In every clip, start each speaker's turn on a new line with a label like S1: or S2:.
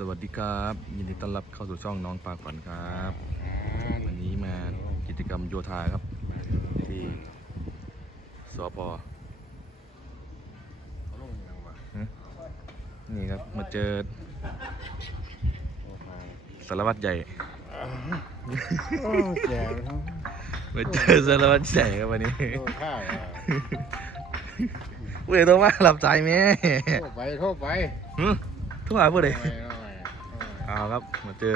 S1: สวัสดีครับ ยินดีต้อนรับเข้าสู่ช่องน้องปากฝันครับ วันนี้มากิจกรรมโยธาครับ ที่สปฮะนี่ครับมาเจอสารวัตรใหญ่
S2: โอ้แก่แล้ว
S1: มาเจอสารวัตรใหญ่ครับวันนี้
S2: โทษข้าวอะ
S1: เว้ยตัวมาหลับใจไหม
S2: โทษไปโทษไป
S1: หึทุกหาผู้ใด เอาครับมาเจอ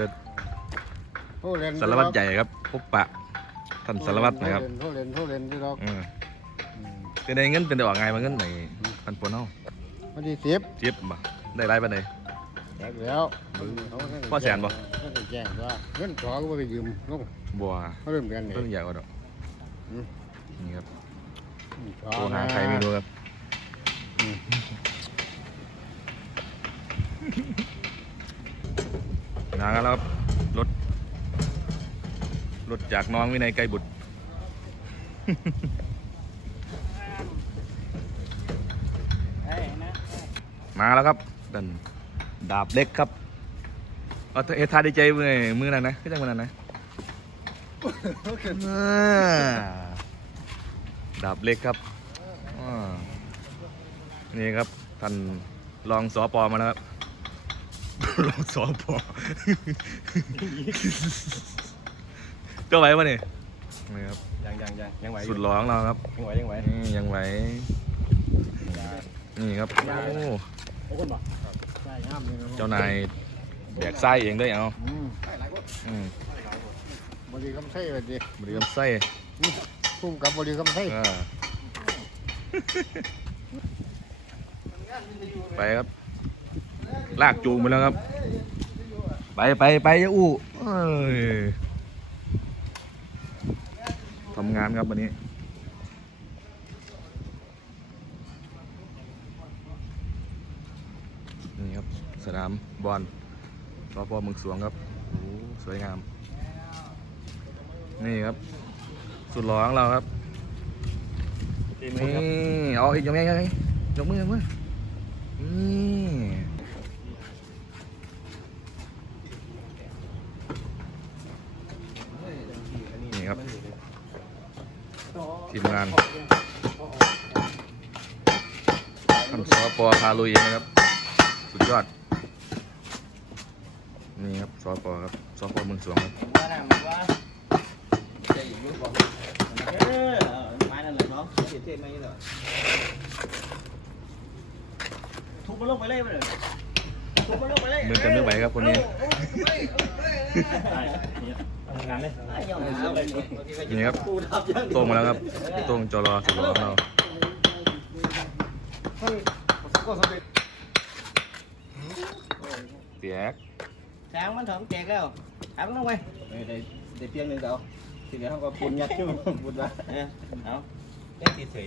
S2: โทษเล่น
S1: สารวัตรใหญ่ครับพบปะท่านสารวัตรนะครับ
S2: โทษเล่นโทษเล่นที่เรา
S1: อืมเป็นได้เงินเป็นได้ออกไงมาเงินไหนพันปนเนาะ
S2: วันที่สิบ
S1: เจ็บบ่ได้ไรปานใด
S2: แจกแล้ว
S1: พ่อแสนบ่
S2: เขาจะแจ้งว่าเงินขอก็ไปยืมลง
S1: บัว
S2: เขาเริ่มเดือนนี้
S1: ต้นใหญ่กว่าดอกนี่ครับ
S2: ขอ
S1: โทรหาใครไม่รู้ครับ
S2: ม
S1: นากันแล้วครับรถรถจากน้องวินัยไกรบุตร มาแล้วครับดันดาบเล็กครับเอาเอทาดีใจมือมือนั้นนะขึ้นจังมือนั้นนะดาบเล็กครับนี่ครับท่านรองสอปอมาแล้วครับ รองสอปอก็ไหวปะเนี่ยนี่ครับ
S2: ยังยังยังยังไหว
S1: สุดหล่อของเราครับ
S2: ยังไหวยังไหว
S1: นี่ยังไหว นี่ครับ โอ้
S2: โอ้คนบ่ใช่ห้ามเลยนะ
S1: เจ้านายแบกไส้เองด้วยเอา
S2: อืม
S1: อืม
S2: บริกรรมไส้ไปดิ
S1: บริกรรมไส้
S2: พุ่มกับบริกรรมไส้
S1: อ่าไปครับ ลากจูงไปแล้วครับ ไปไปไปอยาอู้เอ้ยทำงานครับวันนี้นี่ครับสนามบอลรอปอเมืองสวงครับโอ้โหสวยงาม นี่ครับ สุดหล่อของเราครับนี่เอาอีกยังไงยังไงยกมือยกมือนี่นี่ครับ ทีมงานทำซอปอพาลุยนะครับ สุดยอด นี่ครับซอปอครับซอปอเมืองสวงครับ
S3: ทุบอกเออไม้นั่นแหละเนาะเสียเท่ไหมเหรอทุบมันลงไปเลยมันเลยทุบมันลงไปเลย
S1: มือกันไม่ไหวครับคนนี้
S3: งานเลย
S1: นี่ครับ
S3: กูทับยัง
S1: โต้งมาแล้วครับโต้งจรอสุดหล่อของเราเปียก
S3: แสงมันถมแจกแล้วทับลงไปได้ได้เพียงหนึ่งเดียวทีเดียวเขาก็ปุ่นยัดขึ้นปุ่นละเอาเอ๊ะตีเฉย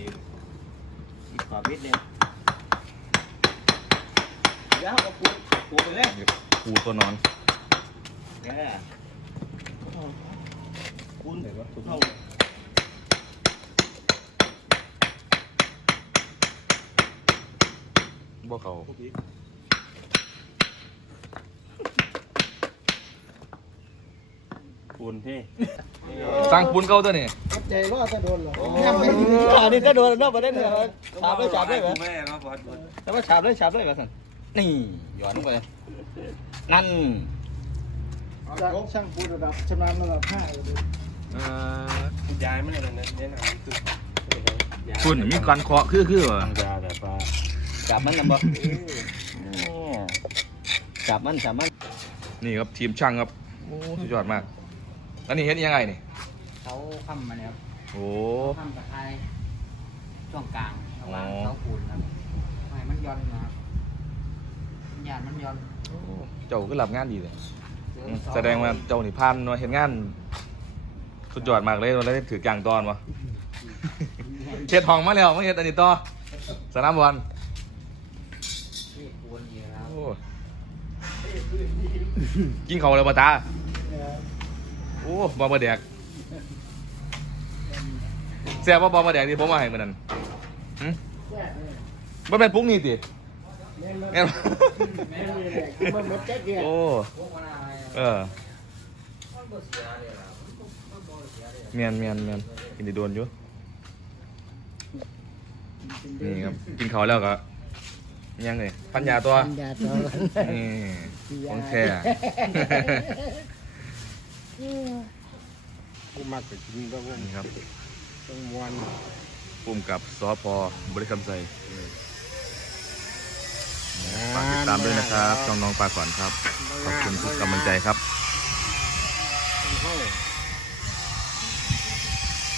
S3: ขอบิดเนี่ยเดี๋ยวเขาก็ปุ่นปุ่นไปเลย
S1: ปูตัวนอน
S3: เนี่ยปุ่นเอา
S1: บ่เขา
S3: ปุ่นพี่
S1: สร้างปูนเก่าตัวนี้
S2: ใจว่าจะโดนหรอ
S3: อันนี้จะโดนนอกประเด็นเหรอฉาบเลยฉาบเลยเหรอ
S4: แม่ครับบอสบอส
S3: แต่ว่าฉาบเลยฉาบเลยว่าสัน นี่หย่อนลงไป นั่น
S2: จากช่างปูระดับชำนาญระดับห้าเลย
S1: เอ่อ
S4: ย้ายไม่ได้เลยนะเนี่ยนะคือ
S1: ปูนมีการเคาะคือคือว่ะ
S4: ยาแบบว่า
S3: จับมันนะบ่จับมันจับมัน
S1: นี่ครับทีมช่างครับโอ้สุดยอดมากอันนี้เห็นยังไงนี่
S5: เขาค้ำมาเนี่ยครับ
S1: โอ้
S5: ค้ำตะไคร้ช่วงกลางระหว่าง
S1: อ๋อ
S5: เสาปูนครับไม่ให้มันย่อนนะครับ ยานมันย่อน
S1: เจ้าก็รับงานดีเลยอืมแสดงว่าเจ้านี่พานมาเห็นงาน สุดยอดมากเลยวันนี้ถือกลางตอนวะเช็ดห้องมาแล้วมาเฮ็ดอันนี้ต่อสนามบอล
S5: นี่ปูนเยอะครับ
S1: โอ้กินเขาวแล้วปะตาโอ้บอมาแดกแซ่บว่าบอมาแดกที่ผมมาให้มันนั่นหึบ่แม่นพรุ่งนี้ติ แม่นบ่
S5: มันหมดแจ๊กเนี่ย
S1: โอ้เออ
S6: เมีย
S1: นเมียนเมียนกินด้โดนอยู่นี่ครับกินเขาแล้วก็ยังเลยพันยาตัว
S5: ปัญญาตัว
S1: นี่ของแค่
S2: กูมักไปกินต้อง
S1: นี่ครับ
S2: ต้องวัน
S1: ปุ่มกับสพบริคำใส่ากติดตามด้วยนะครับช่องน้องปลาก่อนครับ ขอบคุณทุกกำลังใจครับ
S2: ต้องเข้า